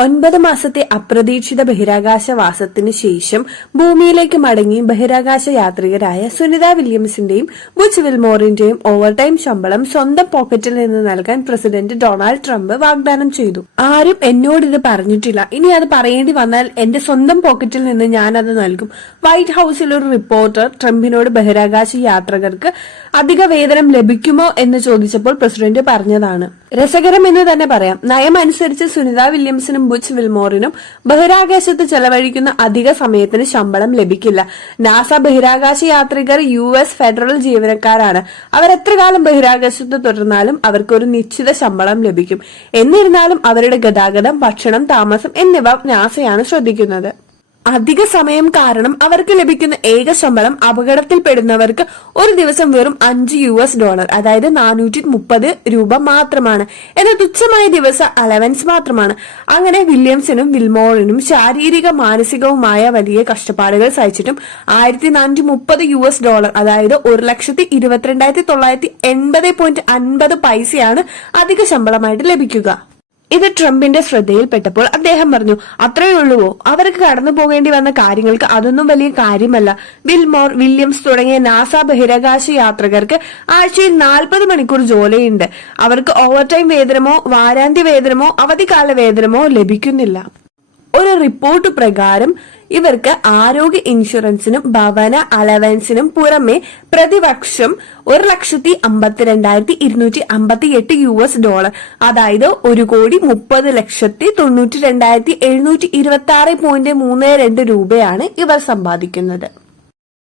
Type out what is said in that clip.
ഒൻപത് മാസത്തെ അപ്രതീക്ഷിത ബഹിരാകാശ വാസത്തിന് ശേഷം ഭൂമിയിലേക്ക് മടങ്ങി ബഹിരാകാശ യാത്രികരായ സുനിത വില്യംസിന്റെയും ബുച്ച് വിൽമോറിന്റെയും ഓവർടൈം ശമ്പളം സ്വന്തം പോക്കറ്റിൽ നിന്ന് നൽകാൻ പ്രസിഡന്റ് ഡൊണാൾഡ് ട്രംപ് വാഗ്ദാനം ചെയ്തു. ആരും എന്നോട് ഇത് പറഞ്ഞിട്ടില്ല. ഇനി അത് പറയേണ്ടി വന്നാൽ എന്റെ സ്വന്തം പോക്കറ്റിൽ നിന്ന് ഞാൻ അത് നൽകും. വൈറ്റ് ഹൌസിൽ ഒരു റിപ്പോർട്ടർ ട്രംപിനോട് ബഹിരാകാശ യാത്രികർക്ക് അധിക വേതനം ലഭിക്കുമോ എന്ന് ചോദിച്ചപ്പോൾ പ്രസിഡന്റ് പറഞ്ഞതാണ്. രസകരം എന്ന് തന്നെ പറയാം. നയമനുസരിച്ച് സുനിത വില്യംസിനും ബുച്ച് വിൽമോറിനും ബഹിരാകാശത്ത് ചെലവഴിക്കുന്ന അധിക സമയത്തിന് ശമ്പളം ലഭിക്കില്ല. നാസ ബഹിരാകാശ യാത്രികർ യു എസ് ഫെഡറൽ ജീവനക്കാരാണ്. അവർ എത്ര കാലം ബഹിരാകാശത്ത് തുടർന്നാലും അവർക്ക് ഒരു നിശ്ചിത ശമ്പളം ലഭിക്കും. എന്നിരുന്നാലും അവരുടെ ഗതാഗതം ഭക്ഷണം താമസം എന്നിവ നാസയാണ് ശ്രദ്ധിക്കുന്നത്. അധിക സമയം കാരണം അവർക്ക് ലഭിക്കുന്ന ഏക ശമ്പളം അപകടത്തിൽപ്പെടുന്നവർക്ക് ഒരു ദിവസം വെറും അഞ്ച് യു എസ് ഡോളർ അതായത് നാനൂറ്റി മുപ്പത് രൂപ മാത്രമാണ്. എന്ന തുച്ഛമായ ദിവസ അലവൻസ് മാത്രമാണ്. അങ്ങനെ വില്യംസിനും വിൽമോറിനും ശാരീരിക മാനസികവുമായ വലിയ കഷ്ടപ്പാടുകൾ സഹിച്ചിട്ടും ആയിരത്തി നാനൂറ്റി മുപ്പത് യു എസ് ഡോളർ അതായത് ഒരു ലക്ഷത്തി ഇരുപത്തിരണ്ടായിരത്തി തൊള്ളായിരത്തി എൺപത് പോയിന്റ് അൻപത് പൈസയാണ് അധിക ശമ്പളമായിട്ട് ലഭിക്കുക. ഇത് ട്രംപിന്റെ ശ്രദ്ധയിൽപ്പെട്ടപ്പോൾ അദ്ദേഹം പറഞ്ഞു അത്രയേ ഉള്ളുവോ? അവർക്ക് കടന്നു പോകേണ്ടി വന്ന കാര്യങ്ങൾക്ക് അതൊന്നും വലിയ കാര്യമല്ല. വിൽമോർ വില്യംസ് തുടങ്ങിയ നാസ ബഹിരാകാശ യാത്രികർക്ക് ആഴ്ചയിൽ നാൽപ്പത് മണിക്കൂർ ജോലിയുണ്ട്. അവർക്ക് ഓവർടൈം വേതനമോ വാരാന്ത്യ വേതനമോ അവധിക്കാല വേതനമോ ലഭിക്കുന്നില്ല. ഒരു റിപ്പോർട്ട് പ്രകാരം ഇവർക്ക് ആരോഗ്യ ഇൻഷുറൻസിനും ഭവന അലവൻസിനും പുറമെ പ്രതിവർഷം ഒരു ലക്ഷത്തി അമ്പത്തിരണ്ടായിരത്തി ഇരുന്നൂറ്റി അമ്പത്തി എട്ട് യു എസ് ഡോളർ അതായത് ഒരു കോടി മുപ്പത് ലക്ഷത്തി തൊണ്ണൂറ്റി രണ്ടായിരത്തി എഴുന്നൂറ്റി ഇരുപത്തി ആറ് പോയിന്റ് മൂന്ന് രണ്ട് രൂപയാണ് ഇവർ സമ്പാദിക്കുന്നത്.